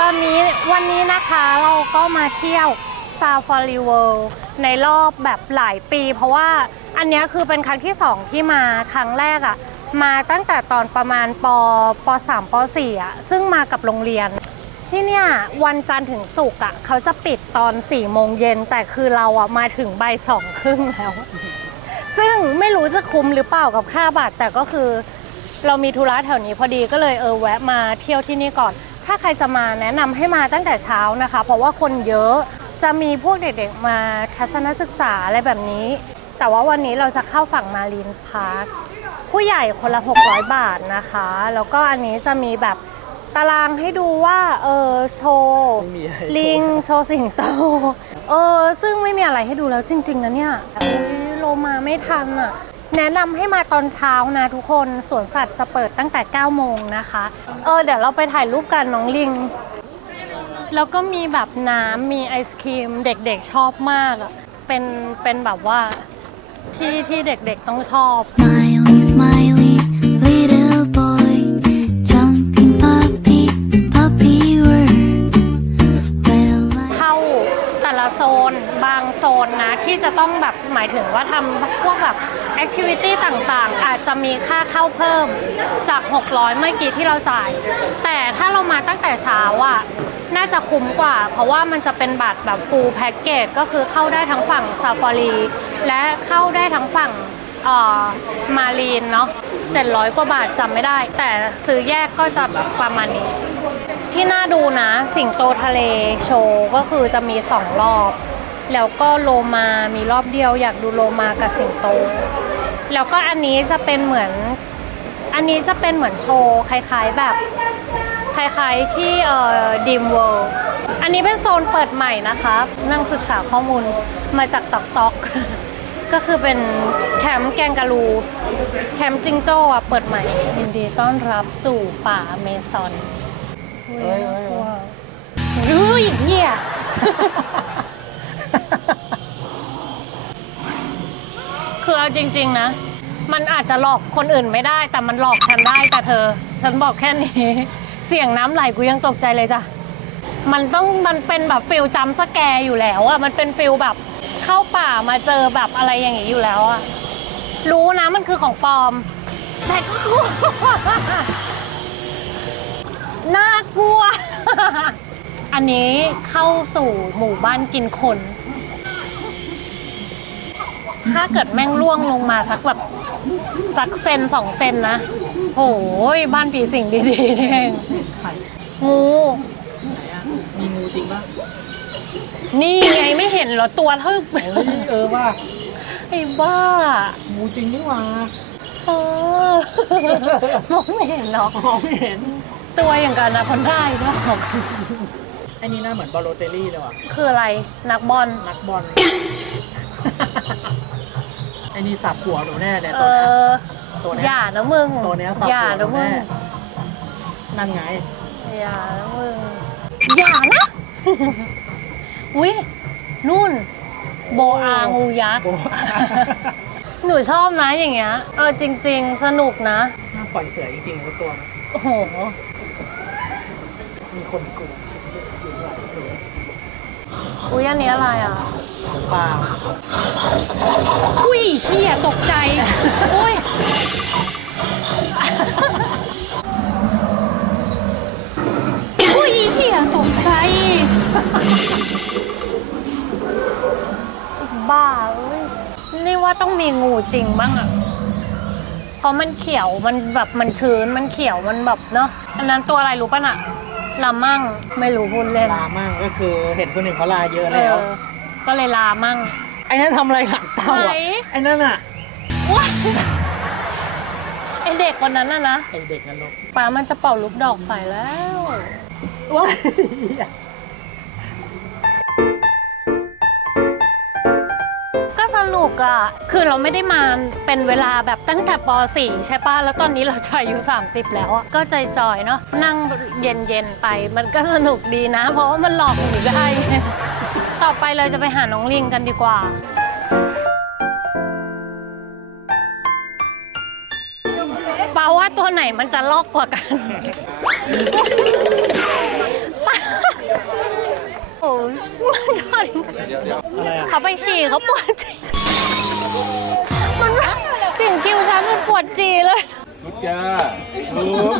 ตอนนี้วันนี้นะคะเราก็มาเที่ยวซาฟารีเวิลด์ในรอบแบบหลายปี เพราะว่าอันนี้คือเป็นครั้งที่ 2 ที่มาครั้งแรกอะ่ะมาตั้งแต่ตอนประมาณปป3ป4อะซึ่งมากับโรงเรียน ที่เนี่ยวันจันทร์ถึงศุกร์อะเขาจะปิดตอน4ี่โมงเย็นแต่คือเราอะมาถึงบ่ายสองครึ่งแล้ว ซึ่งไม่รู้จะคุ้มหรือเปล่ากับค่าบัตรแต่ก็คือเรามีธุระแถวนี้พอดีก็เลยเออแวะมาเที่ยวที่นี่ก่อน ถ้าใครจะมาแนะนำให้มาตั้งแต่เช้านะคะ เพราะว่าคนเยอะจะมีพวกเด็กๆมาทัศนศึกษาอะไรแบบนี้ แต่ว่าวันนี้เราจะเข้าฝั่งมารีนพาร์คผู้ใหญ่คนละ 600 บาทนะคะ แล้วก็อันนี้จะมีแบบตารางให้ดูว่าเออโชว์ไม่มีอะไรโชว์ ลิง โชว์สิงโตเออซึ่งไม่มีอะไรให้ดูแล้วจริง ๆนะเนี่ยอุ้ยโลมาไม่ทันอะ แนะนำให้มาตอนเช้านะทุกคนสวนสัตว์จะเปิดตั้งแต่ 9 โมงนะคะ เออเดี๋ยวเราไปถ่ายรูปกันน้องลิง แล้วก็มีแบบน้ำมีไอศครีมเด็กๆชอบมากอะเป็นเป็นแบบว่าที่ที่เด็กๆต้องชอบ Smiley, smiley, นนะที่จะต้องแบบหมายถึงว่าทำพวกแบบแอคทิวิตี้ต่างๆ อาจจะมีค่าเข้าเพิ่มจาก 600 เมื่อกี้ที่เราจ่าย แต่ถ้าเรามาตั้งแต่เช้าอะน่าจะคุ้มกว่า เพราะว่ามันจะเป็นบัตรแบบ full package ก็คือเข้าได้ทั้งฝั่งซาฟารีและเข้าได้ทั้งฝั่งมารีนเนาะ700 กว่าบาทจำไม่ได้ แต่ซื้อแยกก็จะประมาณนี้ ที่น่าดูนะ สิงโตทะเลโชว์ก็คือจะมีสองรอบ แล้วก็โลมามีรอบเดียว อยากดูโลมากับสิงโต แล้วก็อันนี้จะเป็นเหมือน อันนี้จะเป็นเหมือนโชว์คล้ายๆแบบคล้ายๆที่เอ่อดีมเวิลด์อันนี้เป็นโซนเปิดใหม่นะคะนั่งศึกษาข้อมูลมาจากตอกตอกก็คือเป็นแคมป์แกงกะลูแคมป์จิงโจ้อะเปิดใหม่ยินดีต้อนรับสู่ป่าเมซอนเฮ้ยเฮ้ยเฮ้ย ว้าวอุ้ย เหี้ยคืออาจริง ๆ นะ มันอาจจะหลอกคนอื่นไม่ได้ แต่มันหลอกฉันได้แต่เธอ ฉันบอกแค่นี้ เสียงน้ำไหลกูยังตกใจเลยจ้ะ มันต้องมันเป็นแบบฟิลจำสแกร์อยู่แล้วอะมันเป็นฟิลแบบเข้าป่ามาเจอแบบอะไรอย่างนี้อยู่แล้วอะรู้นะมันคือของปลอม แต่ก็กลัว น่ากลัว อันนี้เข้าสู่หมู่บ้านกินคน ถ้าเกิดแม่งล่วงลงมาสักแบบสักเซนสองเซนนะโอ้ยบ้านผีสิงดีๆนี่เองไข่งูไหนอะมีงูจริงปะนี่ไงไม่เห็นเหรอตัวเท่าเฮ้ยเออว่าไอ้บ้างูจริงนี่หว่าเออมองไม่เห็นเหรอมองไม่เห็น ตัวอย่างกันนะคนได้ก็ไอ้นี่หน้าเหมือนบอลโลเตอรี่เลยว่ะคืออะไรนักบอลนักบอล ไอ้นี่สับหัวหนูแน่เลยเอตัวเนี้ยตัวเนี้ออย่านะมึงตัวเนี้ยสับอย่าหัวหนูนะมึงแน่นั่นไง อย่านะมึงอย่านะ อุ้ยนู่น โบอางูยักษ์โบหนูชอบนะอย่างเงี้ย เออจริง ๆ สนุกนะ น่าปล่อยเสือจริงๆทุกตัวนะโอ้โห มีคนกลัวอยู่หลายตัว อุ้ยอันนี้อะไรอะหมูป่าอุ้ยเฮียตกใจ อุ้ย อุ้ยเฮียตกใจ บ้าเอ้ยนี่ว่าต้องมีงูจริงบ้างอะเพราะมันเขียวมันแบบมันชื้นมันเขียวมันแบบเนาะอันนั้นตัวอะไรรู้ป่ะน่ะ ลามั่งไม่รู้พูดเล่นลามั่งก็คือเห็นคนหนึ่งเขาลาเยอะเอแล้วอก็เลยลามั่ง ไอ้นั่นทำอะไรหลังเต่าไหน อะไอ้นั่นอะว้ายไอเด็กคนนั้นน่ะนะไอ้เด็กนั่นลูกป้ามันจะเป่าลูกดอกใส่แล้ว ว้าย อะคือเราไม่ได้มาเป็นเวลาแบบตั้งแต่ป .4 ใช่ป่ะ แล้วตอนนี้เราจะอายุ30 แล้วอะก็ใจจอยเนาะนั่งเย็นๆไป มันก็สนุกดีนะ เพราะว่ามันหลอกหนีได้ ต่อไปเราจะไปหาน้องลิงกันดีกว่าเปาว่าตัวไหนมันจะลอกกว่ากันถอน อะไรอะเขาไปฉี่เขาปวดจีมันไม่ถึงคิวฉันมันปวดจีเลยกุดจ้าถูก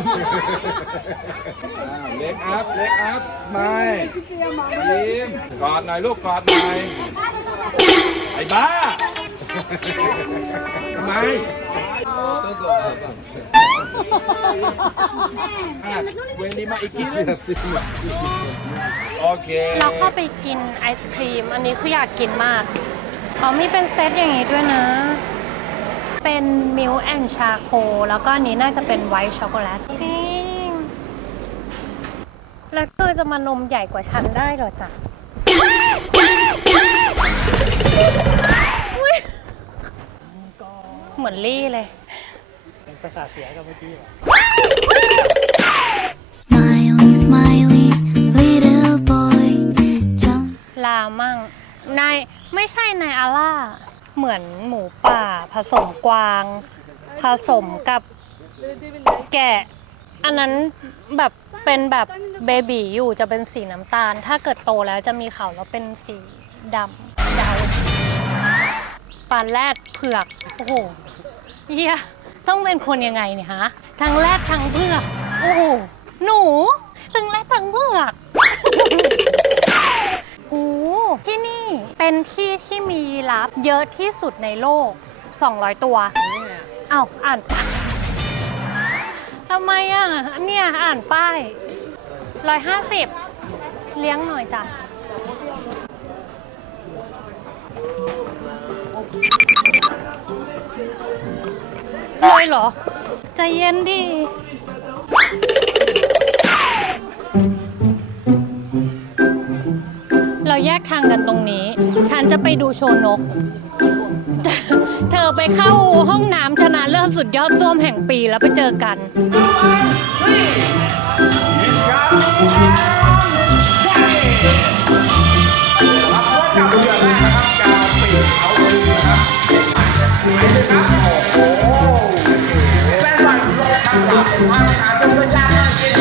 เล็กอัพ เล็กอัพสมายยิ้มกอดหน่อยลูกกอดหน่อย ไอ้บ้าสมายอะเวนดีมา อีกทีนึงโอเคเราเข้าไปกินไอศครีม อันนี้คืออยากกินมากเขามีเป็นเซตอย่างนี้ด้วยนะ เป็นมิลแอนชาโคแล้วก็อันนี้น่าจะเป็นไวท์ช็อกโกแลตแล้วเธอจะมานมใหญ่กว่าฉันได้เหรอจ๊ะอุ๊ยเหมือนลี่เลย ประสาทเสียกับเมื่อกี้เหรอ Smiley, smiley, little boy, jump. ลามั่งนายไม่ใช่นายอาล่า เหมือนหมูป่า ผสมกวาง ผสมกับแกะ อันนั้นแบบเป็นแบบเบบีอยู่จะเป็นสีน้ำตาล ถ้าเกิดโตแล้วจะมีเขาแล้วเป็นสีดำดาวปลาแรดเผือก โอ้โหเฮีย ต้องเป็นคนยังไงเนี่ยฮะทั้งแรดทั้งเผือกโอ้โหหนูทั้งแรดทั้งเผือกโอ้ที่นี่เป็นที่ที่มียีราฟเยอะที่สุดในโลก 200 ตัวอ้าวอ่านป้ายทำไมอะเนี่ยอ่านป้าย150เลี้ยงหน่อยจ้ะ เลยเหรอ ใจเย็นดิ เราแยกทางกันตรงนี้ ฉันจะไปดูโชว์นก เธอไปเข้าห้องน้ำชนะเลิศสุดยอดส้วมแห่งปีแล้วไปเจอกัน ต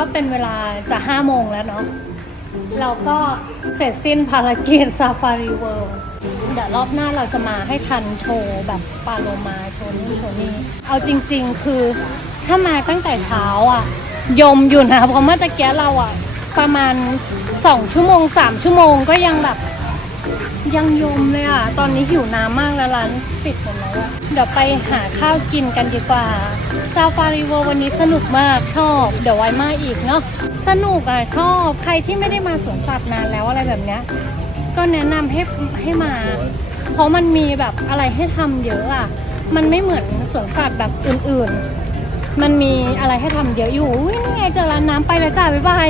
ก็เป็นเวลาจะห้าโมงแล้วเนาะเราก็เสร็จสิ้นภารกิจซาฟารีเวิลด์เดี๋ยวรอบหน้าเราจะมาให้ทันโชว์แบบปาโลมาโชว์นู่นโชว์นี่เอาจริง ๆ คือถ้ามาตั้งแต่เช้าอะ ยมอยู่นะเพราะเมื่อตะเกียเราอะ ประมาณ 2 ชั่วโมง 3 ชั่วโมงก็ยังแบบ ยังยมเลยอะ ตอนนี้หิวน้ำมากแล้วร้านปิดหมดแล้วอะ เดี๋ยวไปหาข้าวกินกันดีกว่า ซาฟารีเวิลด์วันนี้สนุกมากชอบ เดี๋ยวไว้มาอีกเนาะ สนุกอะชอบ ใครที่ไม่ได้มาสวนสัตว์นานแล้วอะไรแบบเนี้ย ก็แนะนำให้ให้มา เพราะมันมีแบบอะไรให้ทำเยอะอะ มันไม่เหมือนสวนสัตว์แบบอื่นๆ มันมีอะไรให้ทำเยอะอยู่ยนี่ไงเจอร้านน้ำไปแล้วจ้าบ๊ายบาย